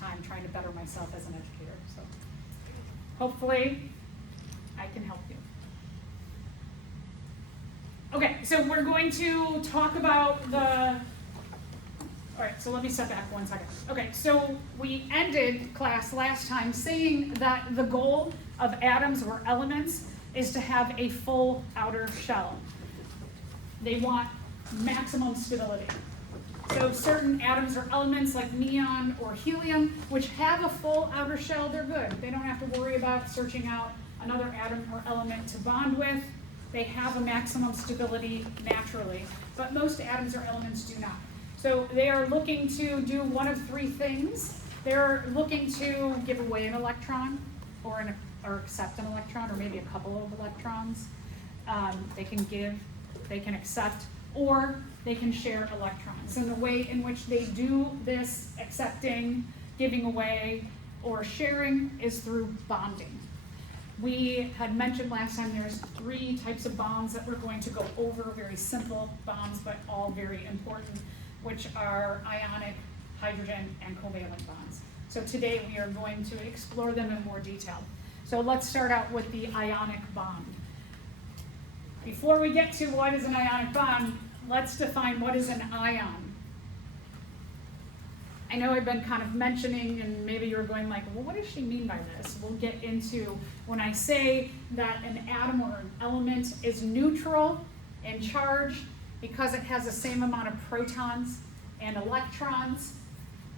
time trying to better myself as an educator. So hopefully I can help you. Okay, so we're going to talk about all right, so let me step back 1 second. Okay, so we ended class last time saying that the goal of atoms or elements is to have a full outer shell. They want maximum stability. So certain atoms or elements like neon or helium, which have a full outer shell, they're good. They don't have to worry about searching out another atom or element to bond with. They have a maximum stability naturally, but most atoms or elements do not. So they are looking to do one of three things. They're looking to give away an electron or accept an electron, or maybe a couple of electrons. They can give, they can accept, or they can share electrons. And the way in which they do this accepting, giving away, or sharing is through bonding. We had mentioned last time there's 3 types of bonds that we're going to go over, very simple bonds, but all very important, which are ionic, hydrogen, and covalent bonds. So today we are going to explore them in more detail. So let's start out with the ionic bond. Before we get to what is an ionic bond, let's define what is an ion. I know I've been kind of mentioning, and maybe you're going like, well, what does she mean by this? We'll get into when I say that an atom or an element is neutral in charge because it has the same amount of protons and electrons.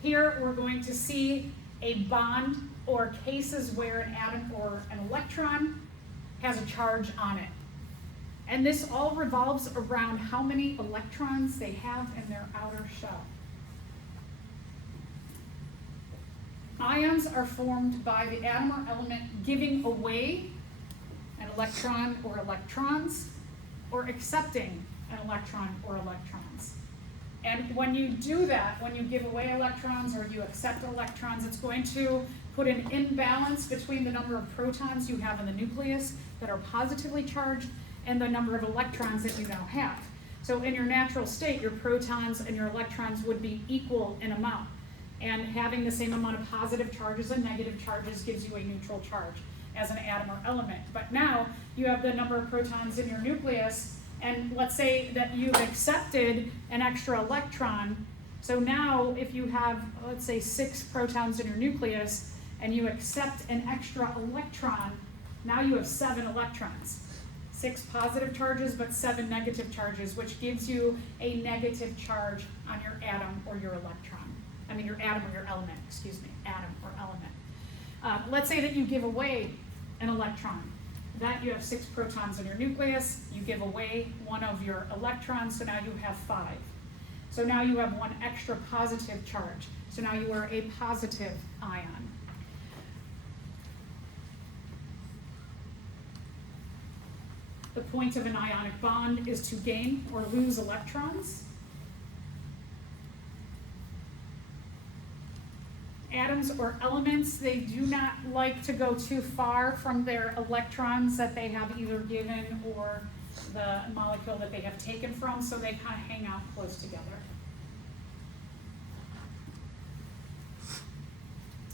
Here we're going to see a bond or cases where an atom or an electron has a charge on it. And this all revolves around how many electrons they have in their outer shell. Ions are formed by the atom or element giving away an electron or electrons, or accepting an electron or electrons. And when you do that, when you give away electrons or you accept electrons, it's going to put an imbalance between the number of protons you have in the nucleus that are positively charged and the number of electrons that you now have. So in your natural state, your protons and your electrons would be equal in amount. And having the same amount of positive charges and negative charges gives you a neutral charge as an atom or element. But now you have the number of protons in your nucleus, and let's say that you've accepted an extra electron. So now if you have, let's say, 6 protons in your nucleus and you accept an extra electron, now you have 7 electrons. 6 positive charges but 7 negative charges, which gives you a negative charge on your atom or your electron. I mean your atom or your element, atom or element. Let's say that you give away an electron. That you have 6 protons in your nucleus, you give away one of your electrons, so now you have 5. So now you have 1 extra positive charge. So now you are a positive ion. The point of an ionic bond is to gain or lose electrons. Atoms or elements, they do not like to go too far from their electrons that they have either given or the molecule that they have taken from, so they kind of hang out close together.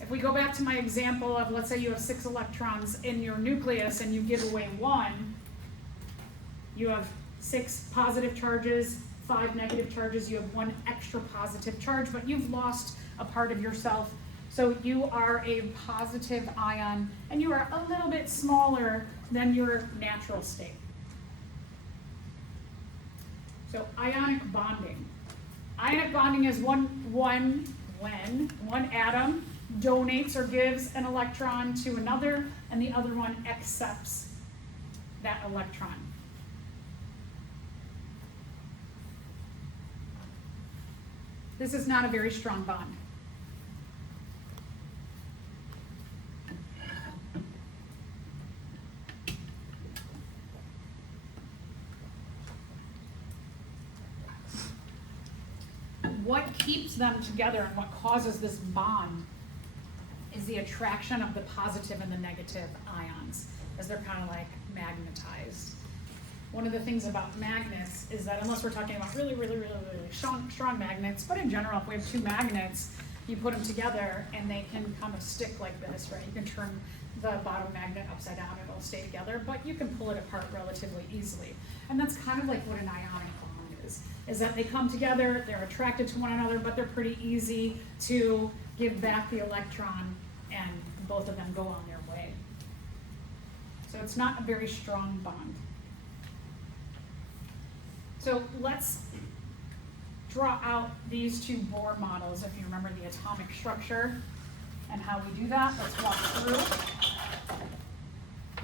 If we go back to my example of, let's say you have 6 electrons in your nucleus and you give away 1, you have 6 positive charges, 5 negative charges, you have 1 extra positive charge, but you've lost a part of yourself. So you are a positive ion, and you are a little bit smaller than your natural state. So ionic bonding. Ionic bonding is when one atom donates or gives an electron to another, and the other one accepts that electron. This is not a very strong bond. What keeps them together and what causes this bond is the attraction of the positive and the negative ions, as they're kind of like magnetized. One of the things about magnets is that unless we're talking about really strong magnets, but in general, if we have 2 magnets, you put them together and they can kind of stick like this, right? You can turn the bottom magnet upside down and it'll stay together, but you can pull it apart relatively easily. And that's kind of like what an ionic bond is that they come together, they're attracted to one another, but they're pretty easy to give back the electron and both of them go on their way. So it's not a very strong bond. So let's draw out these two Bohr models, if you remember the atomic structure and how we do that. Let's walk through.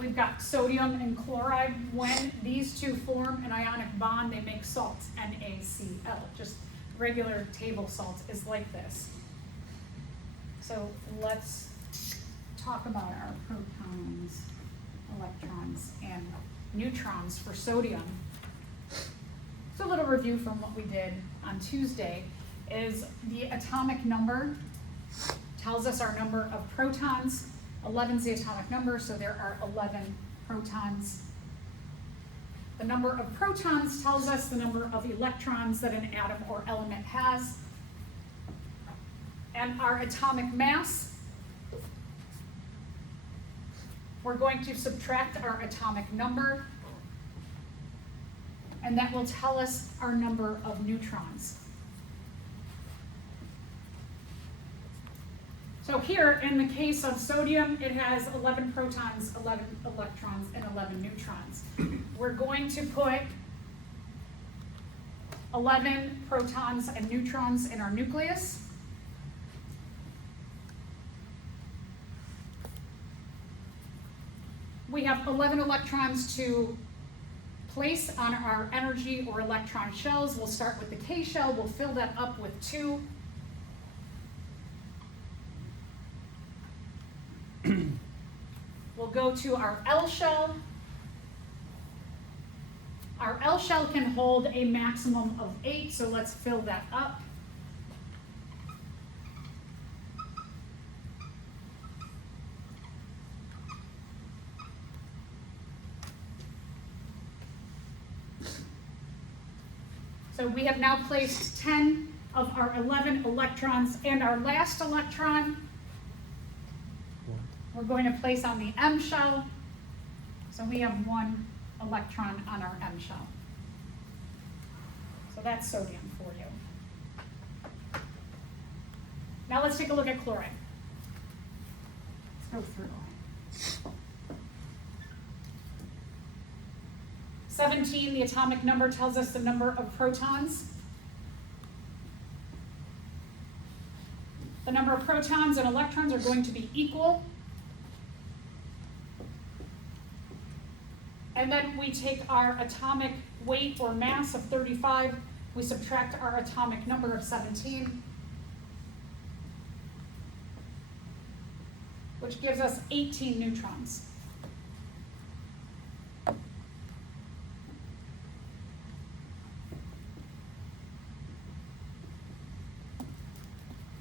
We've got sodium and chloride. When these two form an ionic bond, they make salt, NaCl. Just regular table salt is like this. So let's talk about our protons, electrons, and neutrons for sodium. So a little review from what we did on Tuesday is the atomic number tells us our number of protons. 11 is the atomic number, so there are 11 protons. The number of protons tells us the number of electrons that an atom or element has. And our atomic mass, we're going to subtract our atomic number, and that will tell us our number of neutrons. So here, in the case of sodium, it has 11 protons, 11 electrons, and 11 neutrons. We're going to put 11 protons and neutrons in our nucleus. We have 11 electrons to place on our energy or electron shells. We'll start with the K shell. We'll fill that up with 2. We'll go to our L shell. Our L shell can hold a maximum of 8, so let's fill that up. So we have now placed 10 of our 11 electrons, and our last electron we're going to place on the M shell. So we have 1 electron on our M shell. So that's sodium for you. Now let's take a look at chloride. Let's go through. 17, the atomic number tells us the number of protons. The number of protons and electrons are going to be equal. And then we take our atomic weight or mass of 35, we subtract our atomic number of 17, which gives us 18 neutrons.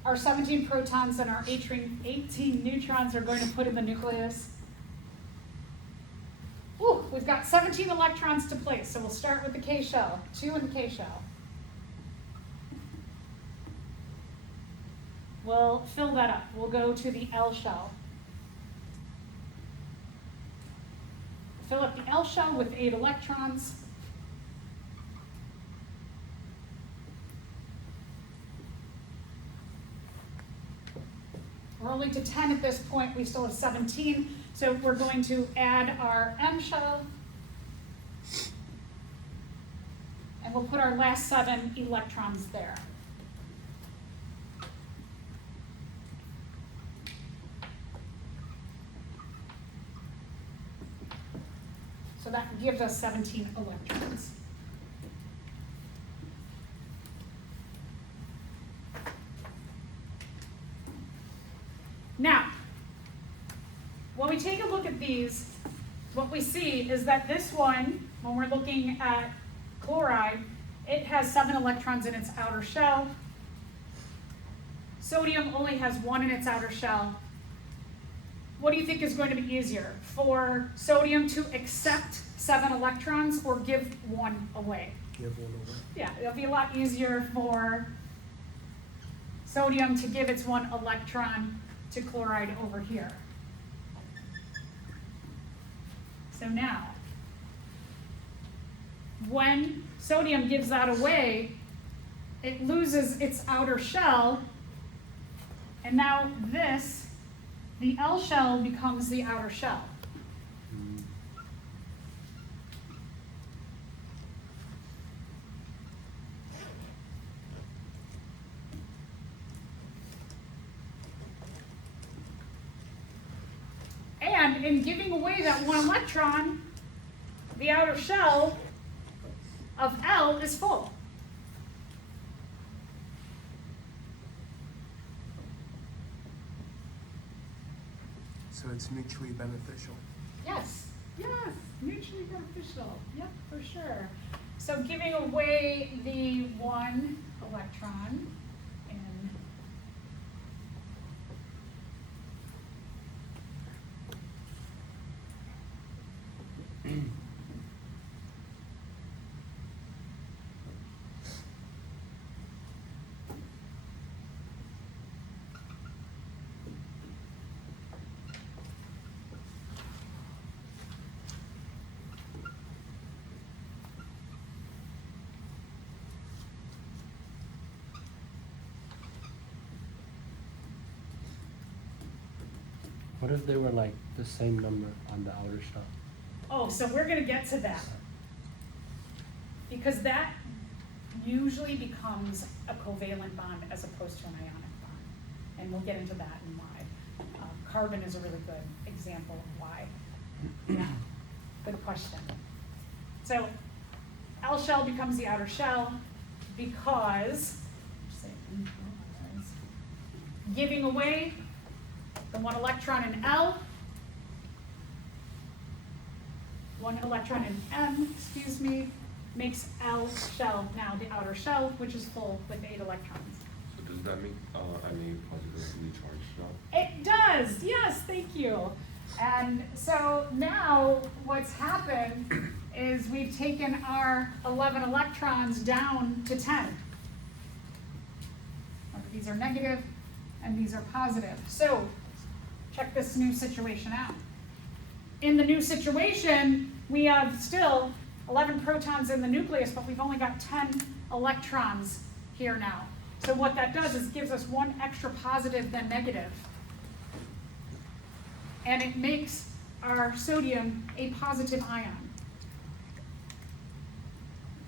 Our 17 protons and our 18 neutrons are going to put in the nucleus. Ooh, we've got 17 electrons to place, so we'll start with the K shell, 2 in the K shell. We'll fill that up. We'll go to the L shell. Fill up the L shell with 8 electrons. We're only to 10 at this point. We still have 17. So we're going to add our M shell. And we'll put our last 7 electrons there. So that gives us 17 electrons. Now, when we take a look at these, what we see is that this one, when we're looking at chloride, it has 7 electrons in its outer shell. Sodium only has 1 in its outer shell. What do you think is going to be easier? For sodium to accept 7 electrons or give 1 away? Give 1 away. Yeah, it'll be a lot easier for sodium to give its one electron to chloride over here. So now, when sodium gives that away, it loses its outer shell, and now this, the L shell becomes the outer shell. And in giving away that one electron, the outer shell of L is full. So it's mutually beneficial. Yes, mutually beneficial. Yep, for sure. So giving away the one electron in What if they were like the same number on the outer shell? Oh, so we're going to get to that. Because that usually becomes a covalent bond as opposed to an ionic bond. And we'll get into that and why. Carbon is a really good example of why. Yeah, good question. So L shell becomes the outer shell because giving away the one electron in L, one electron in M, makes L shell now the outer shell, which is full with 8 electrons. So does that make any positively charged shell? It does, yes, thank you. And so now what's happened is we've taken our 11 electrons down to 10. These are negative and these are positive. So check this new situation out. In the new situation, we have still 11 protons in the nucleus, but we've only got 10 electrons here now. So what that does is gives us one extra positive than negative. And it makes our sodium a positive ion.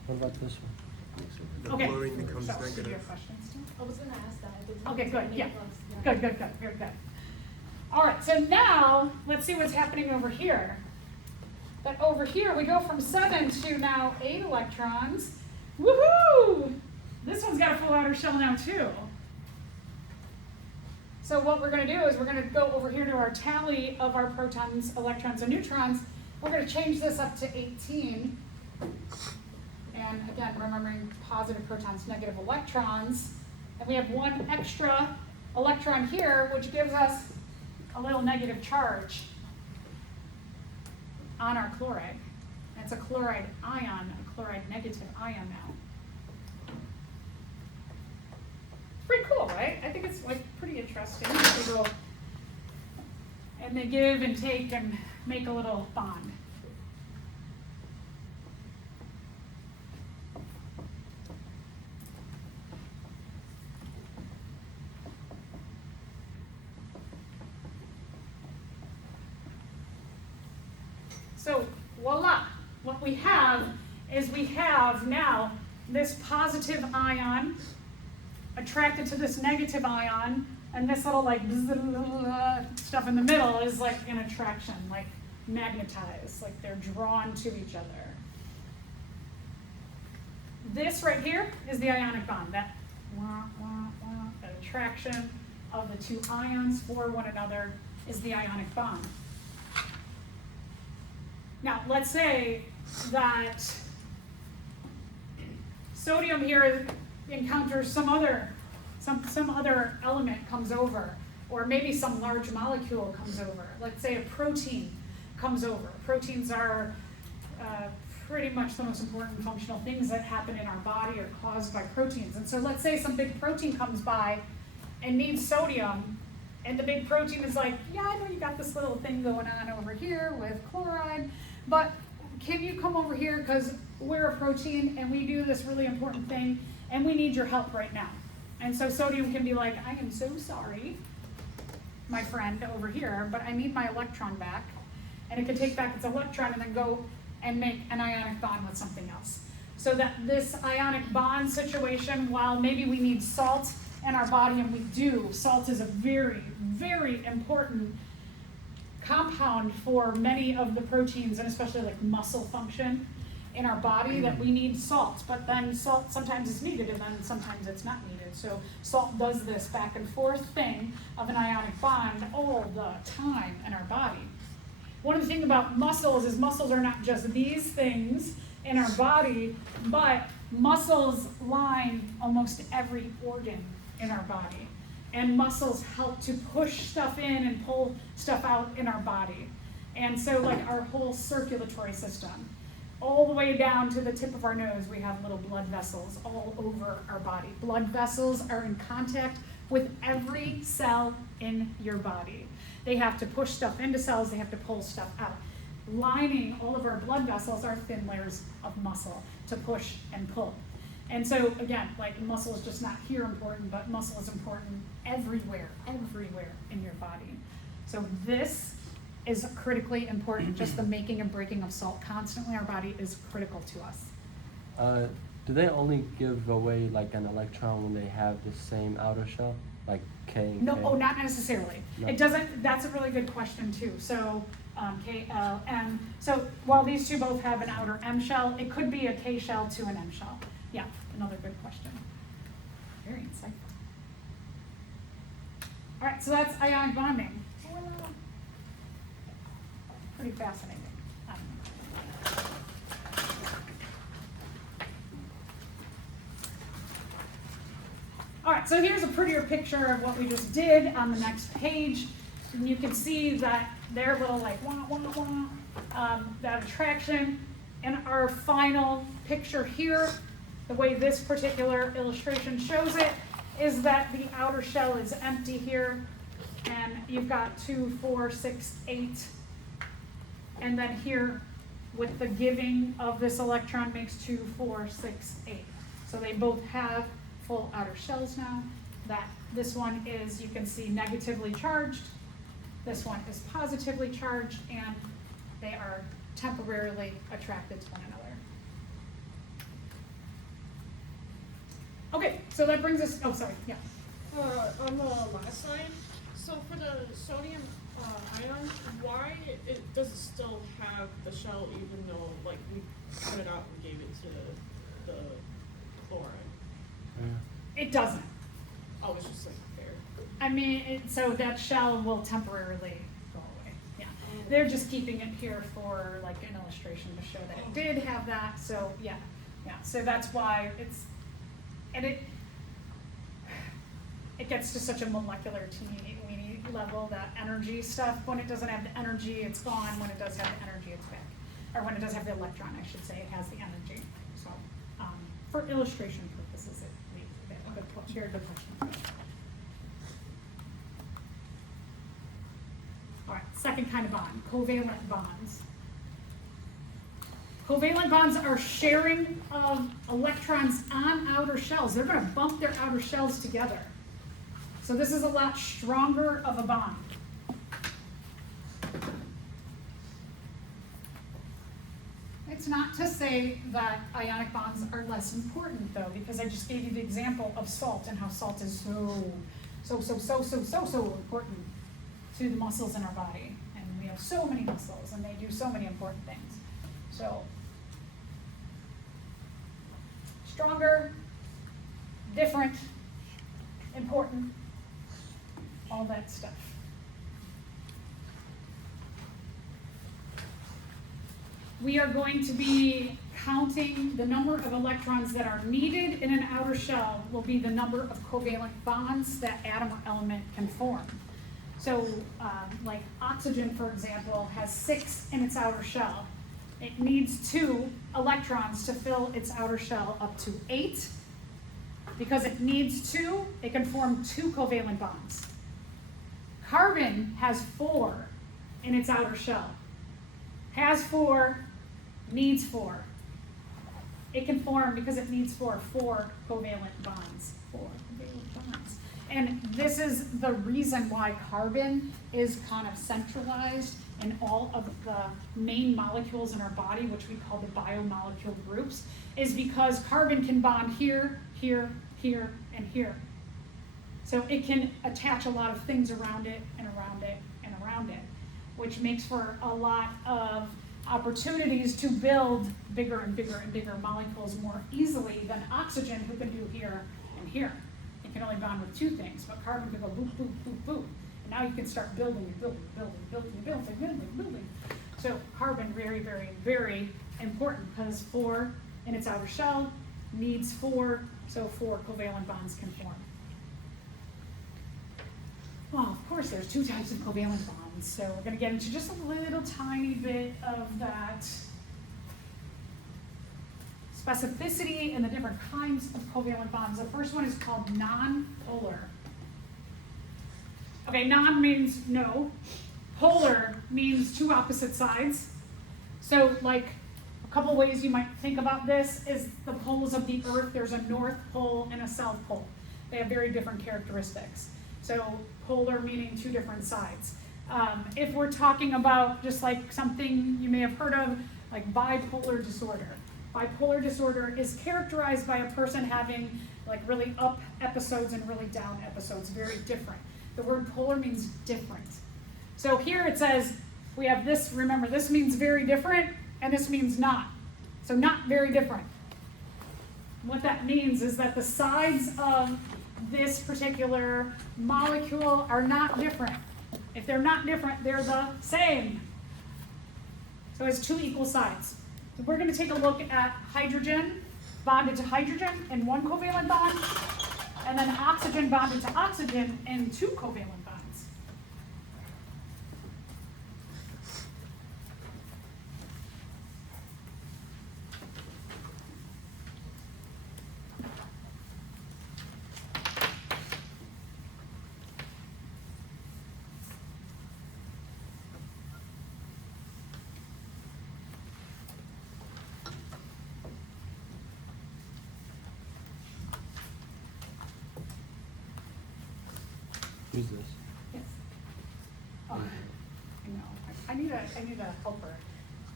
What about this one? The Okay. fluorine becomes So, do you negative. have questions too? I was gonna ask that. Okay, good, yeah. Good, very good. All right, so now, let's see what's happening over here. That over here, we go from 7 to now 8 electrons. Woohoo! This one's got a full outer shell now too. So what we're gonna do is we're gonna go over here to our tally of our protons, electrons, and neutrons. We're gonna change this up to 18. And again, remembering positive protons, negative electrons. And we have one extra electron here, which gives us a little negative charge on our chloride. And it's a chloride ion, a chloride negative ion now. Pretty cool, right? I think it's like pretty interesting. They go and they give and take and make a little bond. So voila, what we have is we have now this positive ion attracted to this negative ion, and this little like stuff in the middle is like an attraction, like magnetized, like they're drawn to each other. This right here is the ionic bond, that attraction of the two ions for one another is the ionic bond. Now, let's say that sodium here encounters some other element comes over, or maybe some large molecule comes over. Let's say a protein comes over. Proteins are pretty much the most important functional things that happen in our body are caused by proteins. And so let's say some big protein comes by and needs sodium, and the big protein is like, yeah, I know you got this little thing going on over here with chloride, but can you come over here because we're a protein and we do this really important thing and we need your help right now. And so sodium can be like, I am so sorry, my friend over here, but I need my electron back. And it can take back its electron and then go and make an ionic bond with something else. So that this ionic bond situation, while maybe we need salt in our body, and we do, salt is a very, very important compound for many of the proteins, and especially like muscle function in our body, that we need salt. But then salt sometimes is needed and then sometimes it's not needed. So salt does this back and forth thing of an ionic bond all the time in our body. One of the things about muscles is muscles are not just these things in our body, but muscles line almost every organ in our body. And muscles help to push stuff in and pull stuff out in our body. And so like our whole circulatory system, all the way down to the tip of our nose, we have little blood vessels all over our body. Blood vessels are in contact with every cell in your body. They have to push stuff into cells, they have to pull stuff out. Lining all of our blood vessels are thin layers of muscle to push and pull. And so again, like muscle is just not here important, but muscle is important everywhere in your body. So this is critically important. Just the making and breaking of salt constantly in our body is critical to us. Do they only give away like an electron when they have the same outer shell, like K and No, K? oh, not necessarily. No. It doesn't, that's a really good question too. So K, L, M. So while these two both have an outer M shell, it could be a K shell to an M shell. Yeah, another good question. Very insightful. All right, so that's ionic bonding. Pretty fascinating. I don't know. All right, so here's a prettier picture of what we just did on the next page. And you can see that their little like that attraction. And our final picture here, the way this particular illustration shows it, is that the outer shell is empty here, and you've got 2, 4, 6, 8, and then here with the giving of this electron makes 2, 4, 6, 8. So they both have full outer shells now. That this one is, you can see, negatively charged. This one is positively charged, and they are temporarily attracted to one another. Okay, so that brings us, oh, sorry, yeah. On the last slide, so for the sodium ion, why does it still have the shell even though like we cut it out and gave it to the chloride? Yeah. It doesn't. Oh, it's just like there. I mean, so that shell will temporarily go away. Yeah, they're just keeping it here for like an illustration to show that it did have that. So yeah. So that's why it's, and it gets to such a molecular teeny weeny level, that energy stuff. When it doesn't have the energy, it's gone. When it does have the energy, it's back. Or when it does have the electron, I should say, it has the energy. So for illustration purposes, very good question. All right, second kind of bond, covalent bonds. Covalent bonds are sharing of electrons on outer shells. They're going to bump their outer shells together. So this is a lot stronger of a bond. It's not to say that ionic bonds are less important though, because I just gave you the example of salt and how salt is so important to the muscles in our body. And we have so many muscles and they do so many important things. So, stronger, different, important, all that stuff. We are going to be counting the number of electrons that are needed in an outer shell will be the number of covalent bonds that atom or element can form. So like oxygen, for example, has 6 in its outer shell. It needs 2 electrons to fill its outer shell up to 8. because it needs two, it can form two covalent bonds. Carbon has 4 in its outer shell. Has 4, needs 4. It can form, because it needs 4 covalent bonds. 4 covalent bonds. And this is the reason why carbon is kind of centralized in all of the main molecules in our body, which we call the biomolecule groups, is because carbon can bond here, here, here, and here. So it can attach a lot of things around it, and around it, and around it, which makes for a lot of opportunities to build bigger and bigger and bigger molecules more easily than oxygen, who can do here and here. It can only bond with 2 things, but carbon can go boop, boop, boop, boop. And now you can start building and building, building, building, building, building, building. So carbon, very, very, very important, because 4 in its outer shell needs 4, so 4 covalent bonds can form. Well, of course, there's 2 types of covalent bonds, so we're going to get into just a little tiny bit of that specificity and the different kinds of covalent bonds. The first one is called non-polar. Okay, non means no. Polar means 2 opposite sides. So, like, a couple ways you might think about this is the poles of the Earth. There's a north pole and a south pole. They have very different characteristics. So polar meaning 2 different sides. If we're talking about just like something you may have heard of, like bipolar disorder. Bipolar disorder is characterized by a person having like really up episodes and really down episodes, very different. The word polar means different. So here it says, we have this, remember this means very different, and this means not. So not very different. What that means is that the sides of this particular molecule are not different. If they're not different, they're the same. So it has 2 equal sides. So we're going to take a look at hydrogen bonded to hydrogen in 1 covalent bond, and then oxygen bonded to oxygen in 2 covalent bonds. Who's this? Yes. Oh, I know. I need a helper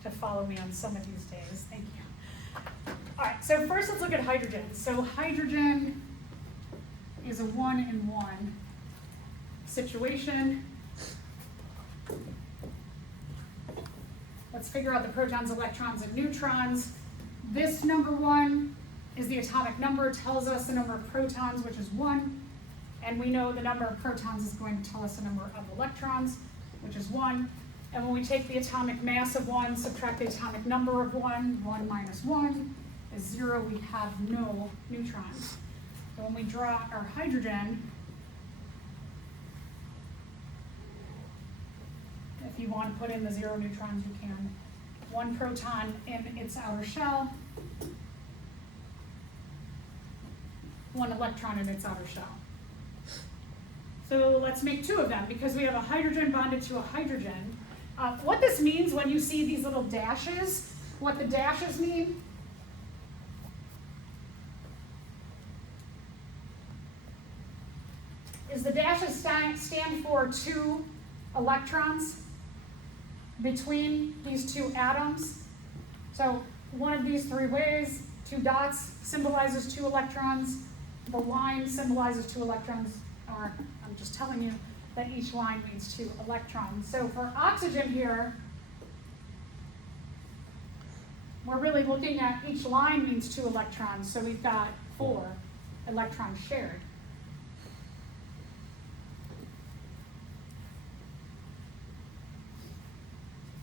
to follow me on some of these days. Thank you. All right, so first let's look at hydrogen. So hydrogen is a 1-in-1 situation. Let's figure out the protons, electrons, and neutrons. This number 1 is the atomic number. It tells us the number of protons, which is 1. And we know the number of protons is going to tell us the number of electrons, which is 1. And when we take the atomic mass of 1, subtract the atomic number of 1, 1 minus 1 is 0, we have no neutrons. So when we draw our hydrogen, if you want to put in the 0 neutrons, you can. 1 proton in its outer shell, 1 electron in its outer shell. So let's make 2 of them, because we have a hydrogen bonded to a hydrogen. What this means when you see these little dashes, what the dashes mean is the dashes stand for 2 electrons between these 2 atoms. So one of these 3 ways, 2 dots symbolizes 2 electrons, the line symbolizes 2 electrons, or I'm just telling you that each line means 2 electrons. So for oxygen here, we're really looking at each line means 2 electrons, so we've got 4 electrons shared.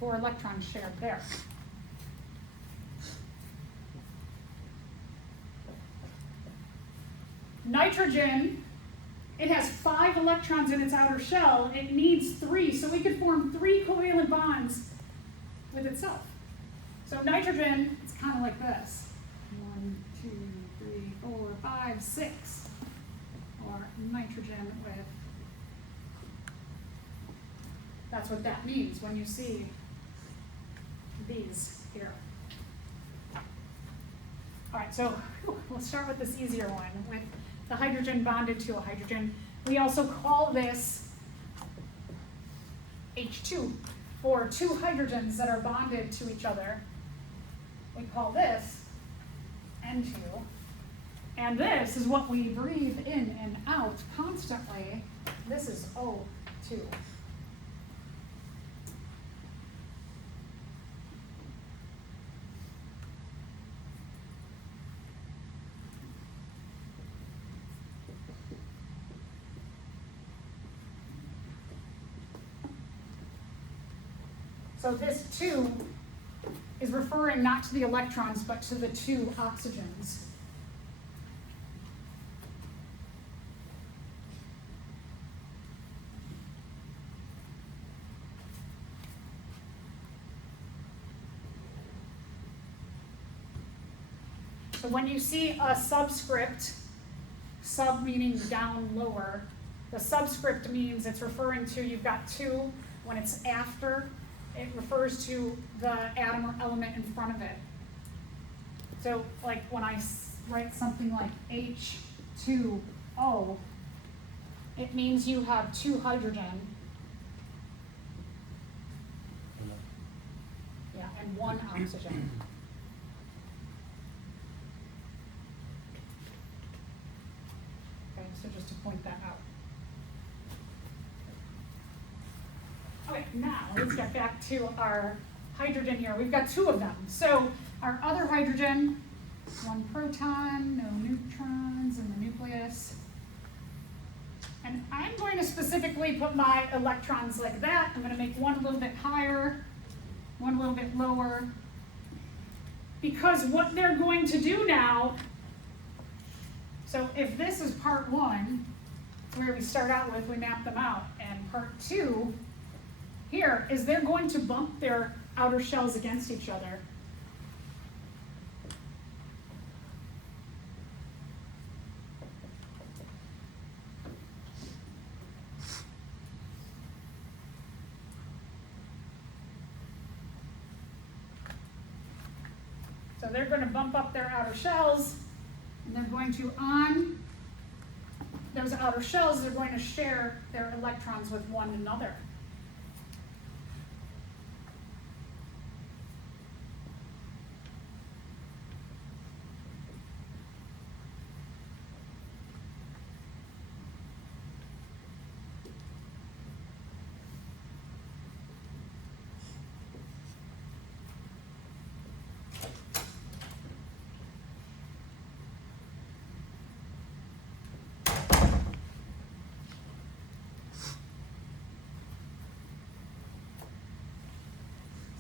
Four electrons shared there. Nitrogen, it has 5 electrons in its outer shell. It needs 3, so we could form 3 covalent bonds with itself. So nitrogen, it's kind of like this. 1, 2, 3, 4, 5, 6, or nitrogen with, that's what that means when you see these here. All right, so we'll start with this easier one, with the hydrogen bonded to a hydrogen. We also call this H2. For two hydrogens that are bonded to each other, we call this N2. And this is what we breathe in and out constantly. This is O2. So this 2 is referring not to the electrons, but to the 2 oxygens. So when you see a subscript, sub meaning down, lower, the subscript means it's referring to, you've got 2, when it's after, it refers to the atom or element in front of it. So like when I write something like H2O, it means you have 2 hydrogen, yeah, and 1 oxygen. Okay, so just to point that out. Okay, now let's get back to our hydrogen here. We've got 2 of them. So our other hydrogen, 1 proton, no neutrons in the nucleus. And I'm going to specifically put my electrons like that. I'm going to make one a little bit higher, one a little bit lower. Because what they're going to do now, so if this is part 1, where we start out with, we map them out, and part 2, here is they're going to bump their outer shells against each other. So they're going to bump up their outer shells, and they're going to, on those outer shells, they're going to share their electrons with one another.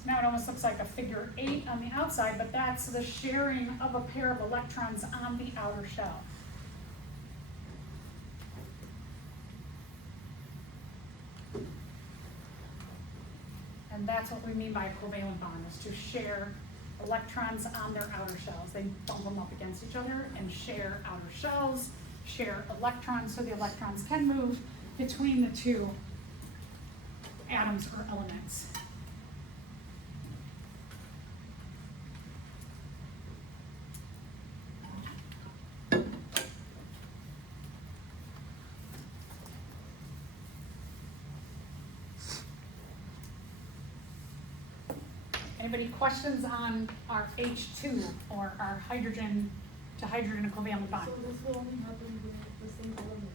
Now it almost looks like a figure 8 on the outside, but that's the sharing of a pair of electrons on the outer shell. And that's what we mean by a covalent bond, is to share electrons on their outer shells. They bump them up against each other and share outer shells, share electrons, so the electrons can move between the 2 atoms or elements. Anybody questions on our H2 or our hydrogen to hydrogen covalent bond? So this will only happen with the same element.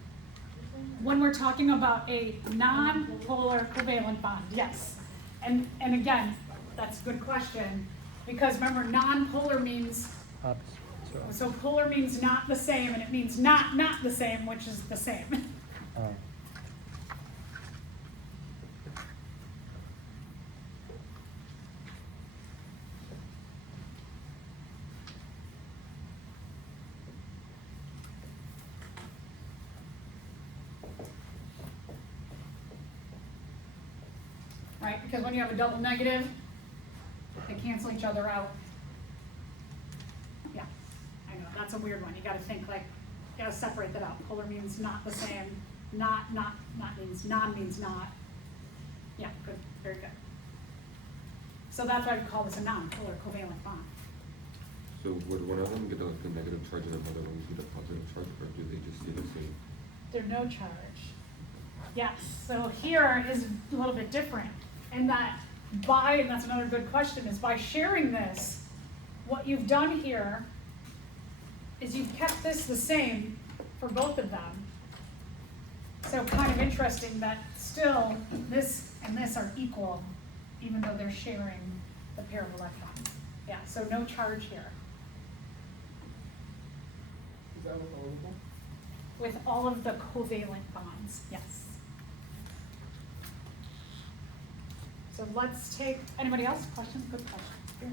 When we're talking about a non-polar covalent bond, yes. And again, that's a good question, because remember, non-polar means, Opposite. so polar means not the same, and it means not the same, which is the same. Right, because when you have a double negative, they cancel each other out. Yeah, I know, that's a weird one. You gotta think like, you gotta separate that out. Polar means not the same, not means non means not. Yeah, good, very good. So that's why we call this a non-polar covalent bond. So would one of them get like a negative charge and another one get a positive charge, or do they just stay the same? They're no charge. Yes, so here is a little bit different in that and that's another good question, is by sharing this, what you've done here is you've kept this the same for both of them. So kind of interesting that still this and this are equal, even though they're sharing the pair of electrons. Yeah, so no charge here. Is that with all of them? With all of the covalent bonds, yes. So let's take, anybody else? Questions? Good question. Here.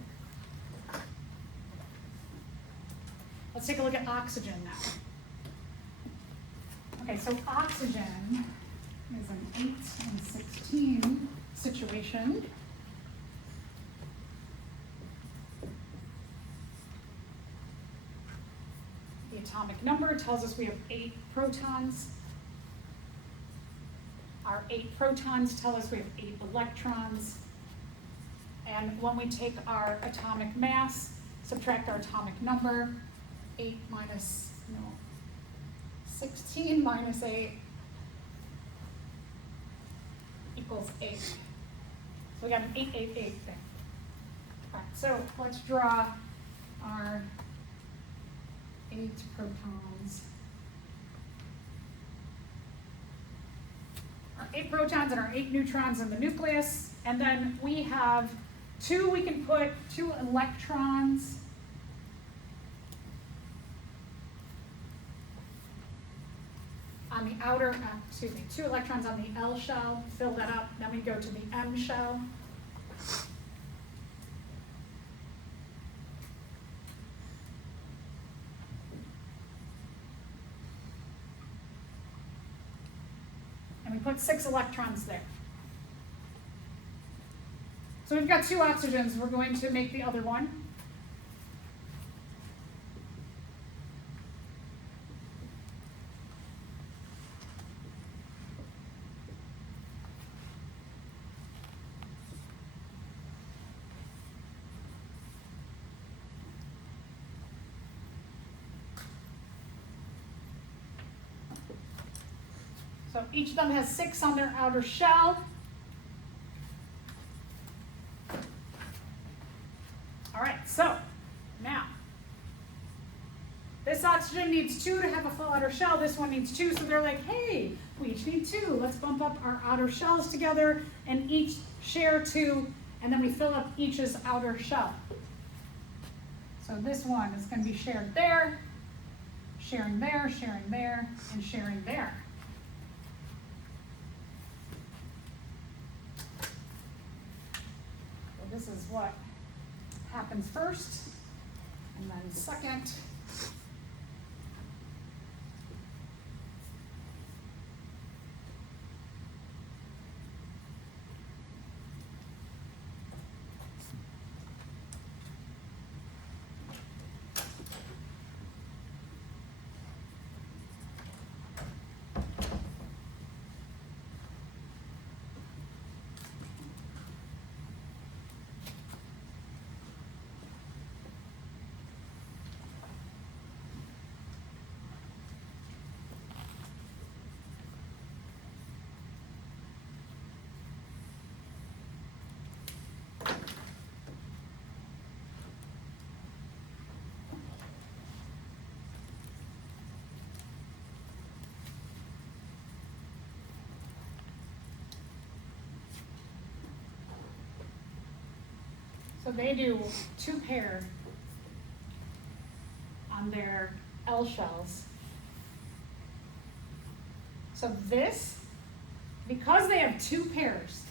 Let's take a look at oxygen now. Okay, so oxygen is an 8 and 16 situation. The atomic number tells us we have 8 protons. Our 8 protons tell us we have 8 electrons. And when we take our atomic mass, subtract our atomic number, 16 minus 8 equals 8. So we got an 8, 8, 8 thing. All right, so let's draw our 8 protons. Our 8 protons and our 8 neutrons in the nucleus, and then we have we can put 2 electrons on the outer, 2 electrons on the L shell, fill that up, then we go to the M shell. And we put 6 electrons there. So we've got 2 oxygens, we're going to make the other one. So each of them has 6 on their outer shell. All right, so now this oxygen needs 2 to have a full outer shell. This one needs 2, so they're like, hey, we each need 2. Let's bump up our outer shells together and each share 2, and then we fill up each's outer shell. So this one is going to be shared there, sharing there, and sharing there. So this is what happens first, and then second. So they do 2 pairs on their L shells. So this, because they have 2 pairs,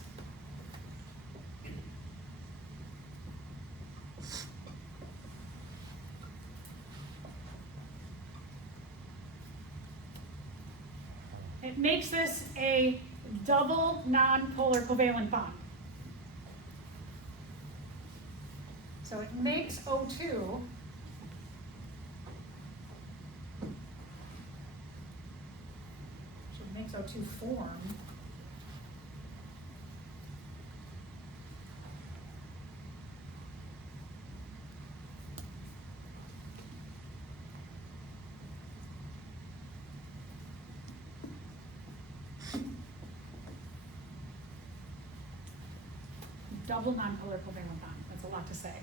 it makes this a double non-polar covalent bond. So it makes O2 So to form double nonpolar covalent bond. That's a lot to say.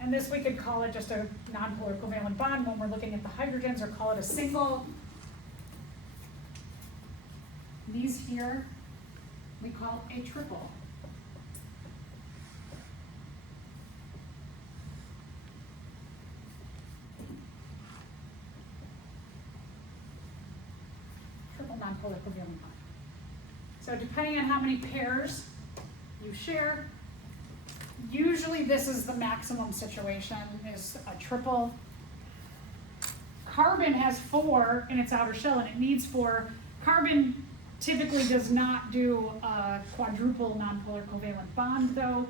And this we could call it just a nonpolar covalent bond when we're looking at the hydrogens, or call it a single. These here we call a triple. Triple nonpolar covalent bond. So depending on how many pairs you share, usually this is the maximum situation, is a triple. Carbon has 4 in its outer shell and it needs 4. Carbon typically does not do a quadruple nonpolar covalent bond though.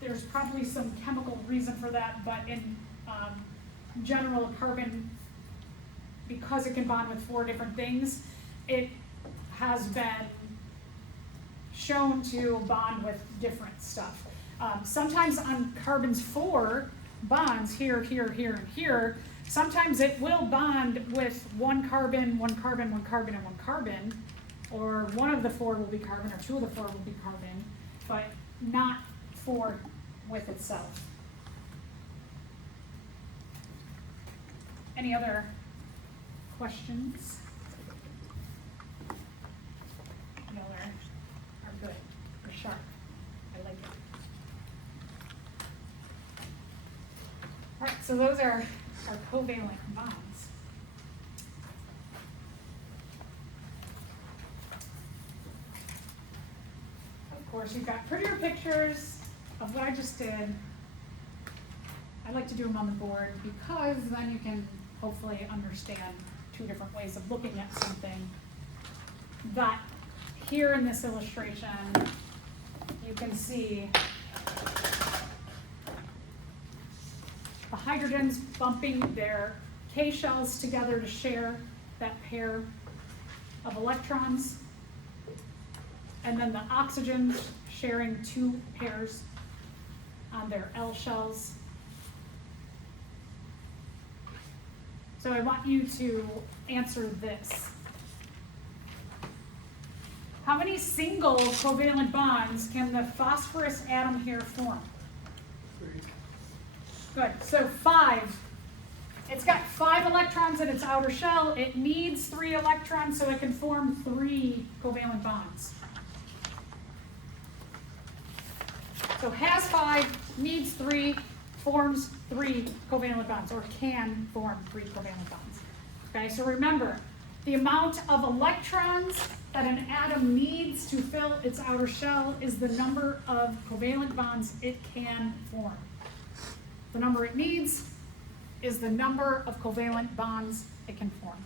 There's probably some chemical reason for that, but in general, carbon, because it can bond with 4 different things, it has been shown to bond with different stuff. Sometimes on carbon's 4 bonds, here, here, here, and here, sometimes it will bond with one carbon, one carbon, one carbon, and one carbon, or one of the 4 will be carbon, or 2 of the 4 will be carbon, but not 4 with itself. Any other questions? Y'all are good, are sharp. I like it. All right, so those are our covalent bonds. Of course, you've got prettier pictures of what I just did. I like to do them on the board because then you can hopefully understand 2 different ways of looking at something. That here in this illustration, you can see the hydrogens bumping their K shells together to share that pair of electrons, and then the oxygens sharing 2 pairs on their L shells. So I want you to answer this. How many single covalent bonds can the phosphorus atom here form? 3. Good, so 5. It's got 5 electrons in its outer shell. It needs 3 electrons so it can form 3 covalent bonds. So has 5, needs 3, forms 3 covalent bonds, or can form 3 covalent bonds. Okay, so remember, the amount of electrons that an atom needs to fill its outer shell is the number of covalent bonds it can form. The number it needs is the number of covalent bonds it can form.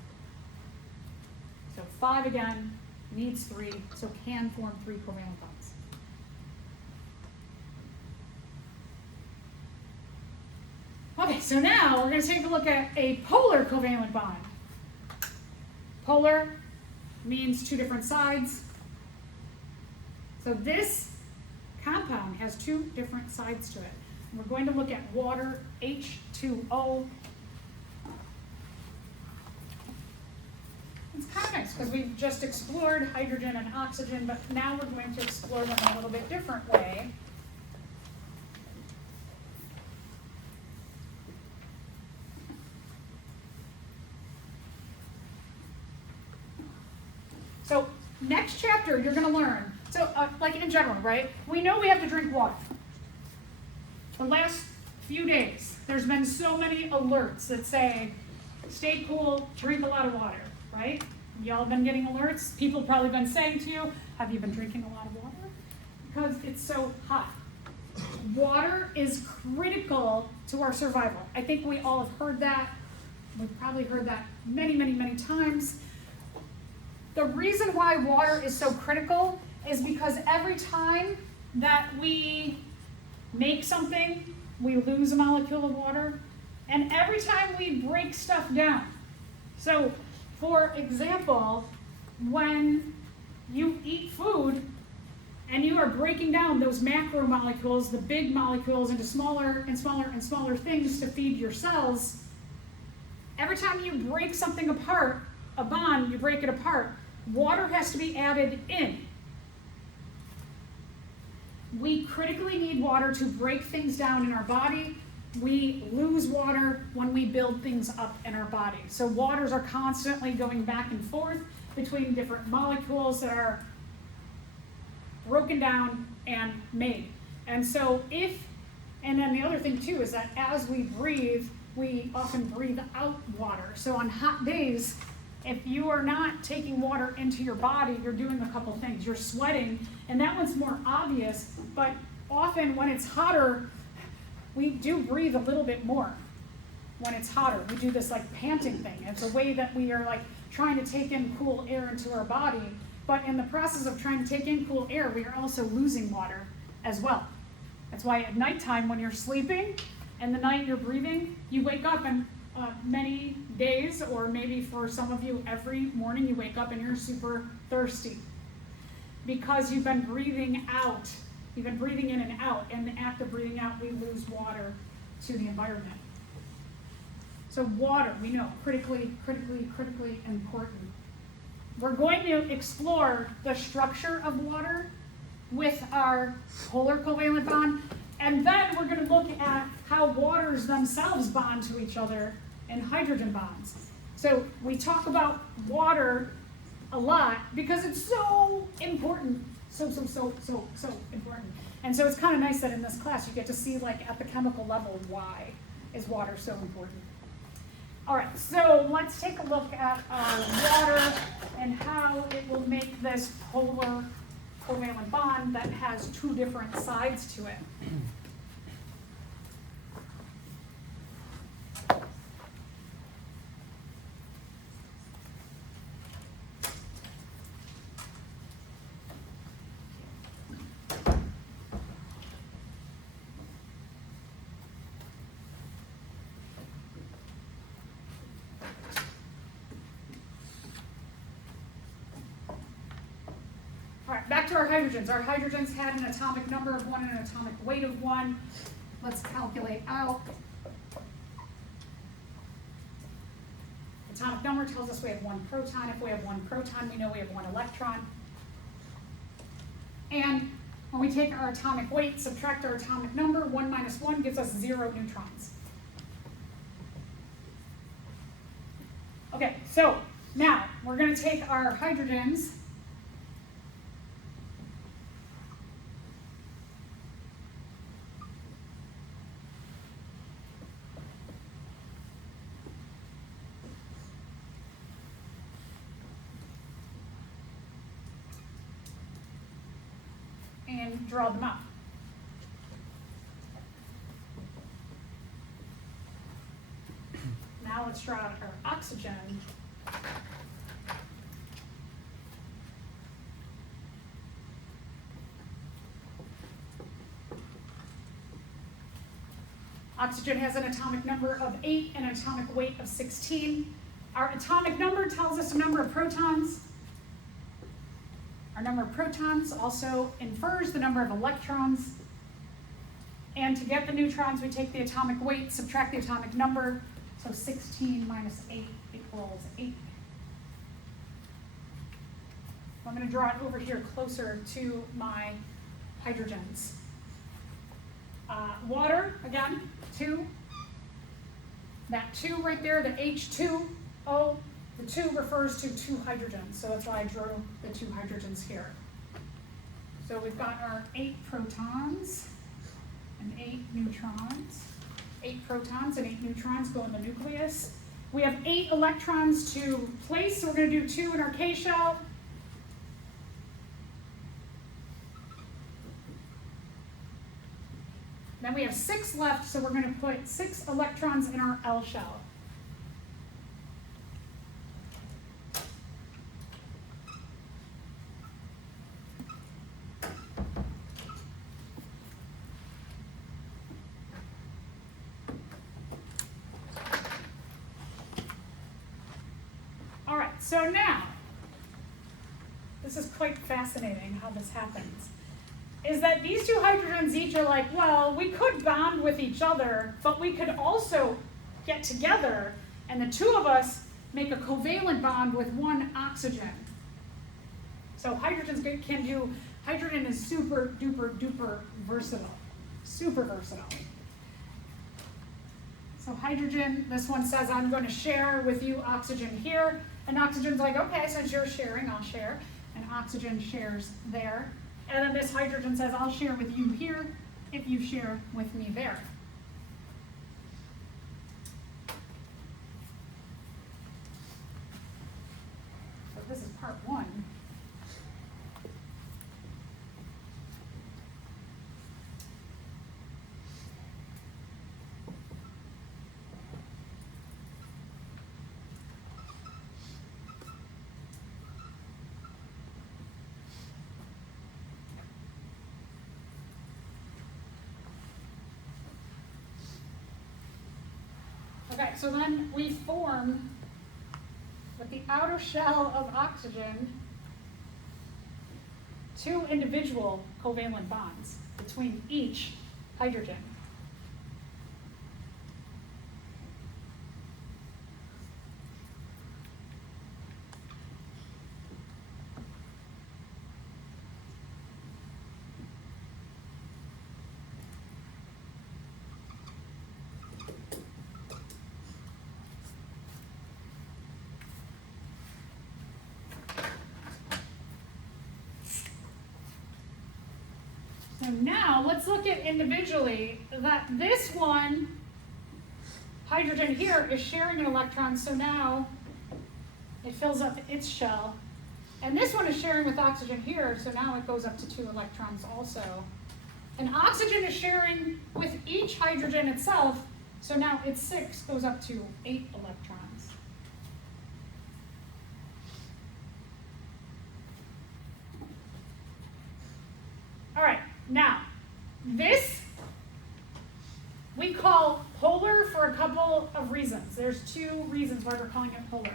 So 5 again, needs 3, so can form 3 covalent bonds. Okay, so now we're going to take a look at a polar covalent bond. Polar means 2 different sides. So this compound has 2 different sides to it. We're going to look at water, H2O. It's kind of nice because we've just explored hydrogen and oxygen, but now we're going to explore them in a little bit different way. So next chapter, you're going to learn. So like in general, right? We know we have to drink water. The last few days, there's been so many alerts that say, stay cool, drink a lot of water, right? Y'all been getting alerts? People have probably been saying to you, have you been drinking a lot of water? Because it's so hot. water is critical to our survival. I think we all have heard that. We've probably heard that many, many, many times. The reason why water is so critical is because every time that we make something, we lose a molecule of water, and every time we break stuff down. So, for example, when you eat food and you are breaking down those macromolecules, the big molecules, into smaller and smaller and smaller things to feed your cells, every time you break something apart, a bond, you break it apart, water has to be added in. We critically need water to break things down in our body. We lose water when we build things up in our body. So waters are constantly going back and forth between different molecules that are broken down and made. And so and then the other thing too is that as we breathe, we often breathe out water. So on hot days, if you are not taking water into your body, you're doing a couple things. You're sweating, and that one's more obvious, but often when it's hotter, we do breathe a little bit more when it's hotter. We do this like panting thing. It's a way that we are like trying to take in cool air into our body, but in the process of trying to take in cool air, we are also losing water as well. That's why at nighttime when you're sleeping and the night you're breathing, you wake up and many days, or maybe for some of you every morning, you wake up and you're super thirsty because you've been breathing out. You've been breathing in and out, and the act of breathing out, we lose water to the environment. So water, we know, critically important. We're going to explore the structure of water with our polar covalent bond, and then we're going to look at how waters themselves bond to each other in hydrogen bonds. So we talk about water a lot because it's so important, so important. And so it's kind of nice that in this class you get to see, like, at the chemical level, why is water so important. All right, so let's take a look at water and how it will make this polar covalent bond that has two different sides to it. Back to our hydrogens. Our hydrogens had an atomic number of 1 and an atomic weight of 1. Let's calculate out. Atomic number tells us we have 1 proton. If we have 1 proton, we know we have 1 electron. And when we take our atomic weight, subtract our atomic number, 1 minus 1 gives us 0 neutrons. Okay, so now we're going to take our hydrogens and draw them out. Now let's draw out our oxygen. Oxygen has an atomic number of 8 and an atomic weight of 16. Our atomic number tells us the number of protons. Our number of protons also infers the number of electrons. And to get the neutrons, we take the atomic weight, subtract the atomic number. So 16 minus 8 equals 8. I'm going to draw it over here closer to my hydrogens. Water, again, 2. That 2 right there, the H2O, the 2 refers to 2 hydrogens, so that's why I drew the 2 hydrogens here. So we've got our 8 protons and 8 neutrons. 8 protons and 8 neutrons go in the nucleus. We have 8 electrons to place, so we're going to do 2 in our K shell. Then we have 6 left, so we're going to put 6 electrons in our L shell. All right, so now, this is quite fascinating how this happens, is that these 2 hydrogens each are like, well, we could bond with each other, but we could also get together, and the 2 of us make a covalent bond with 1 oxygen. So hydrogen is super duper duper versatile, super versatile. So hydrogen, this one says, I'm going to share with you oxygen here, and oxygen's like, okay, since you're sharing, I'll share, and oxygen shares there. And then this hydrogen says, I'll share with you here if you share with me there. So this is part 1. Okay, so then we form, with the outer shell of oxygen, 2 individual covalent bonds between each hydrogen. So now let's look at individually that this one, hydrogen here, is sharing an electron, so now it fills up its shell. And this one is sharing with oxygen here, so now it goes up to 2 electrons also. And oxygen is sharing with each hydrogen itself, so now its 6 goes up to 8 electrons. All right. Now, this we call polar for a couple of reasons. There's 2 reasons why we're calling it polar.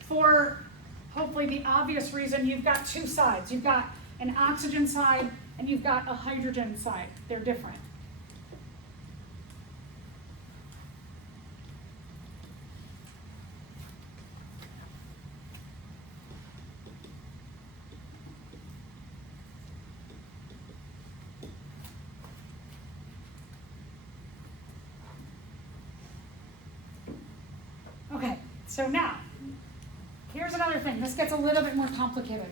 For hopefully the obvious reason, you've got 2 sides. You've got an oxygen side and you've got a hydrogen side. They're different. Okay, so now, here's another thing. This gets a little bit more complicated.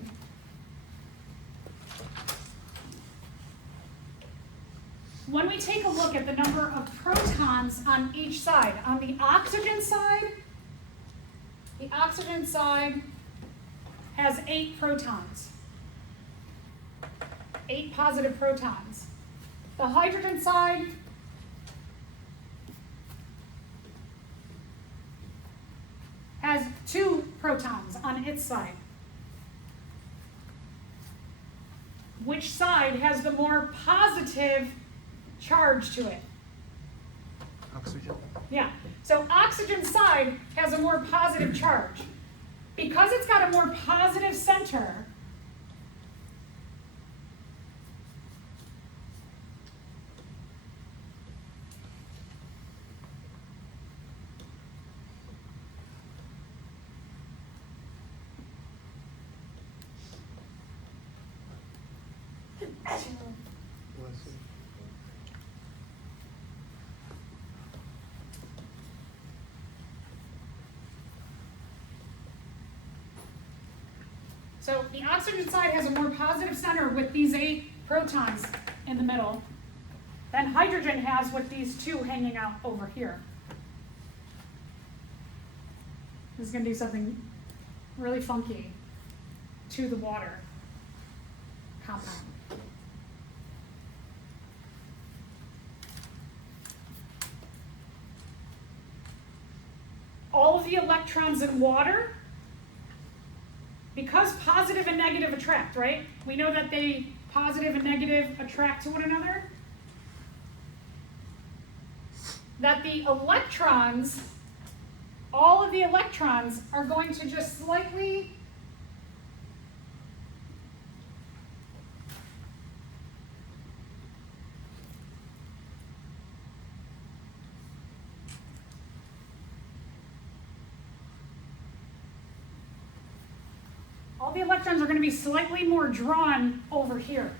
When we take a look at the number of protons on each side, on the oxygen side has 8 protons, 8 positive protons. The hydrogen side has 2 protons on its side. Which side has the more positive charge to it? Oxygen. Yeah, so oxygen side has a more positive charge. Because it's got a more positive center, Bless you. so the oxygen side has a more positive center with these 8 protons in the middle than hydrogen has with these 2 hanging out over here. This is going to do something really funky to the water compound. the electrons in water, because positive and negative attract, right? We know that they positive and negative attract to one another. That the electrons, all of the electrons are going to just slightly are going to be slightly more drawn over here.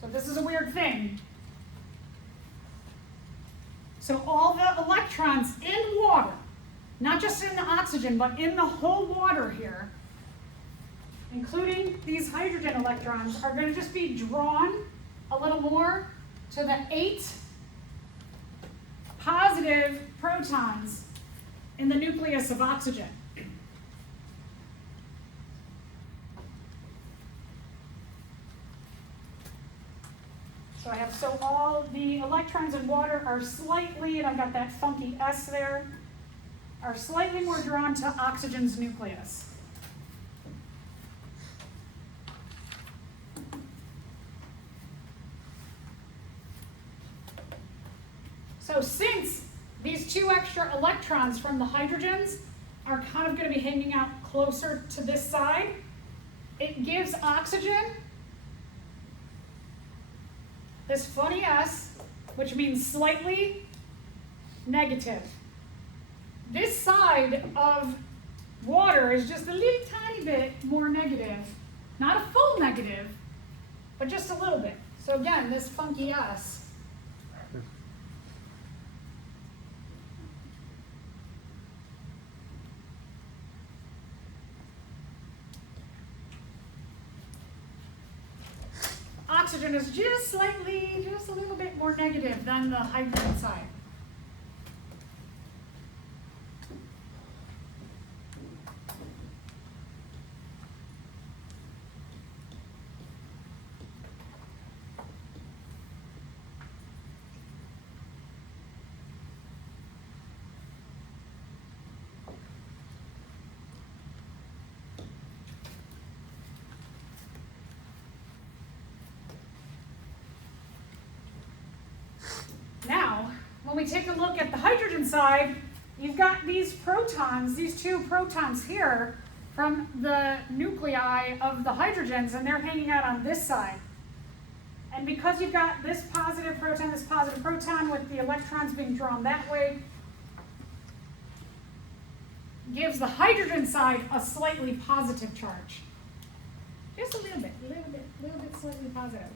So this is a weird thing. So all the electrons in water, not just in the oxygen, but in the whole water here, including these hydrogen electrons, are going to just be drawn a little more to the 8 positive protons in the nucleus of oxygen. So all the electrons in water are slightly, and I've got that funky S there, are slightly more drawn to oxygen's nucleus. So since these 2 extra electrons from the hydrogens are kind of going to be hanging out closer to this side, it gives oxygen this funny S, which means slightly negative. This side of water is just a little tiny bit more negative. Not a full negative, but just a little bit. So again, this funky S. Oxygen is just a little bit more negative than the hydrogen side. Now, when we take a look at the hydrogen side, you've got these protons, these 2 protons here from the nuclei of the hydrogens, and they're hanging out on this side. And because you've got this positive proton with the electrons being drawn that way, gives the hydrogen side a slightly positive charge. Just a little bit slightly positive.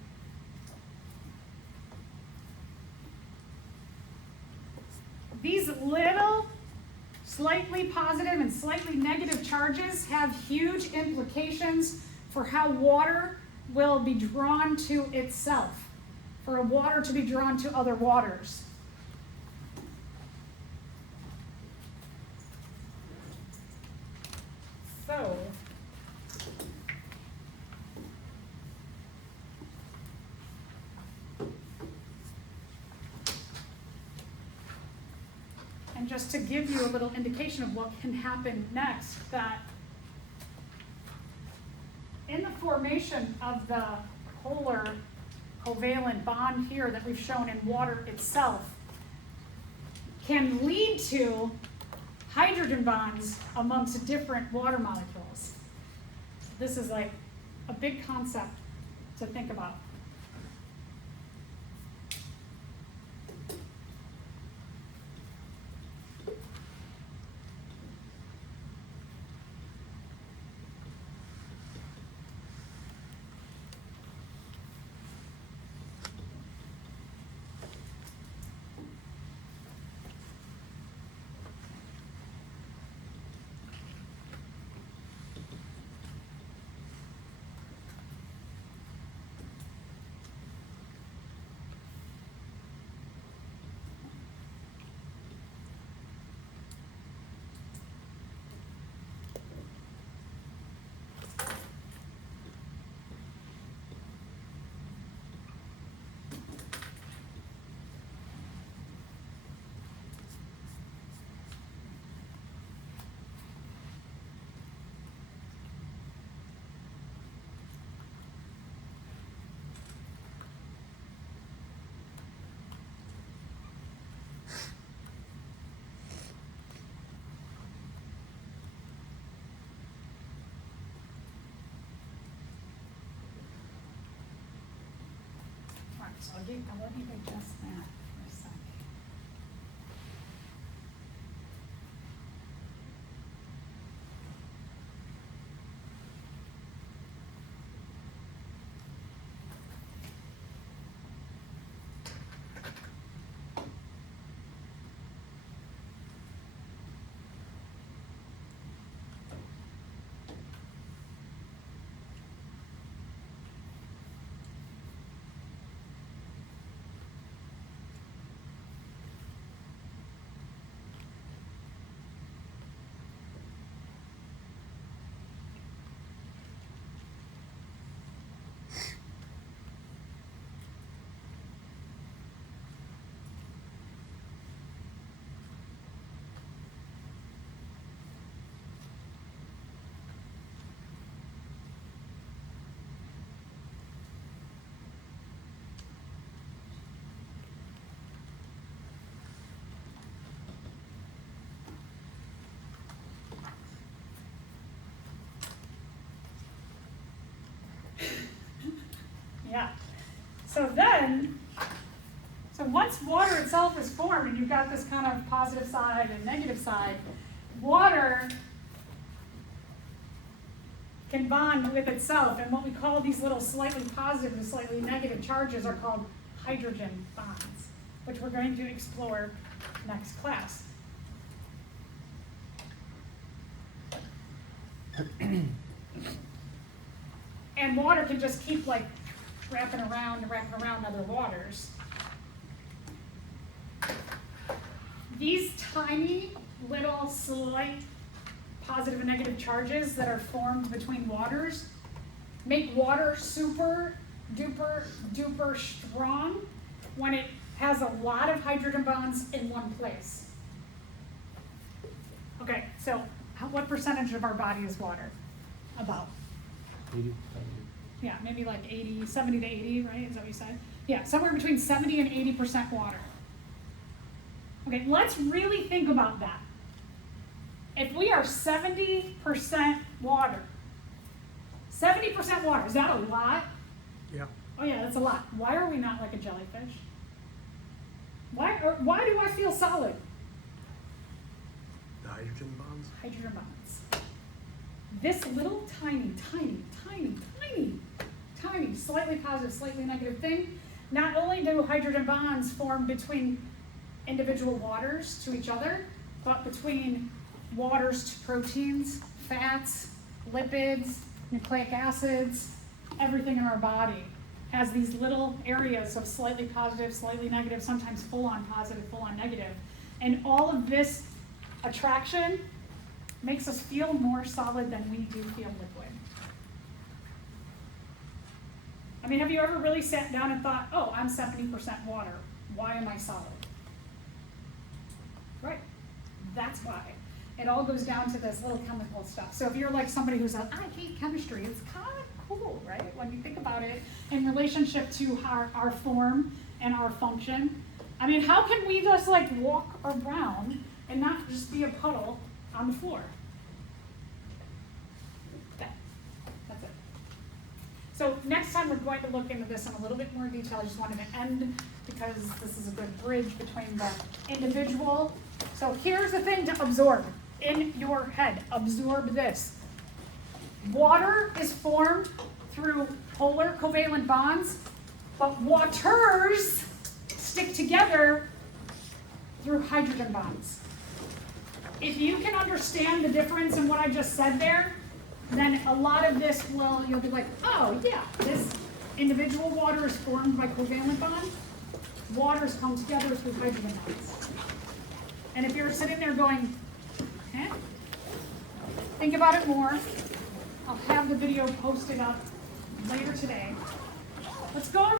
These little slightly positive and slightly negative charges have huge implications for how water will be drawn to itself, for water to be drawn to other waters. So, and just to give you a little indication of what can happen next, that in the formation of the polar covalent bond here that we've shown in water itself can lead to hydrogen bonds amongst different water molecules. This is like a big concept to think about. So I'll let you digest that for a sec. Yeah. So once water itself is formed and you've got this kind of positive side and negative side, water can bond with itself, and what we call these little slightly positive and slightly negative charges are called hydrogen bonds, which we're going to explore next class. And water can just keep like wrapping around other waters. These tiny little slight positive and negative charges that are formed between waters make water super duper duper strong when it has a lot of hydrogen bonds in one place. Okay, so what percentage of our body is water? About? 80. Yeah, maybe like 80, 70 to 80, right? Is that what you said? Yeah, somewhere between 70 and 80% water. Okay, let's really think about that. If we are 70% water, 70% water, is that a lot? Yeah. Oh yeah, that's a lot. Why are we not like a jellyfish? Why do I feel solid? The hydrogen bonds. Hydrogen bonds. This little tiny, slightly positive, slightly negative thing, not only do hydrogen bonds form between individual waters to each other, but between waters to proteins, fats, lipids, nucleic acids, everything in our body has these little areas of slightly positive, slightly negative, sometimes full-on positive, full-on negative. And all of this attraction makes us feel more solid than we do feel liquid. I mean, have you ever really sat down and thought, oh, I'm 70% water. Why am I solid? Right, that's why. It all goes down to this little chemical stuff. So if you're like somebody who's like, I hate chemistry, it's kind of cool, right? When you think about it in relationship to our form and our function. I mean, how can we just like walk around and not just be a puddle on the floor? That's it. So next time we're going to look into this in a little bit more detail. I just wanted to end because this is a good bridge between the individual. So here's the thing to absorb in your head. Absorb this. Water is formed through polar covalent bonds, but waters stick together through hydrogen bonds. If you can understand the difference in what I just said there, then a lot of this you'll be like, oh yeah, this individual water is formed by covalent bond. Waters come together through hydrogen bonds. And if you're sitting there going, eh, think about it more. I'll have the video posted up later today. Let's go.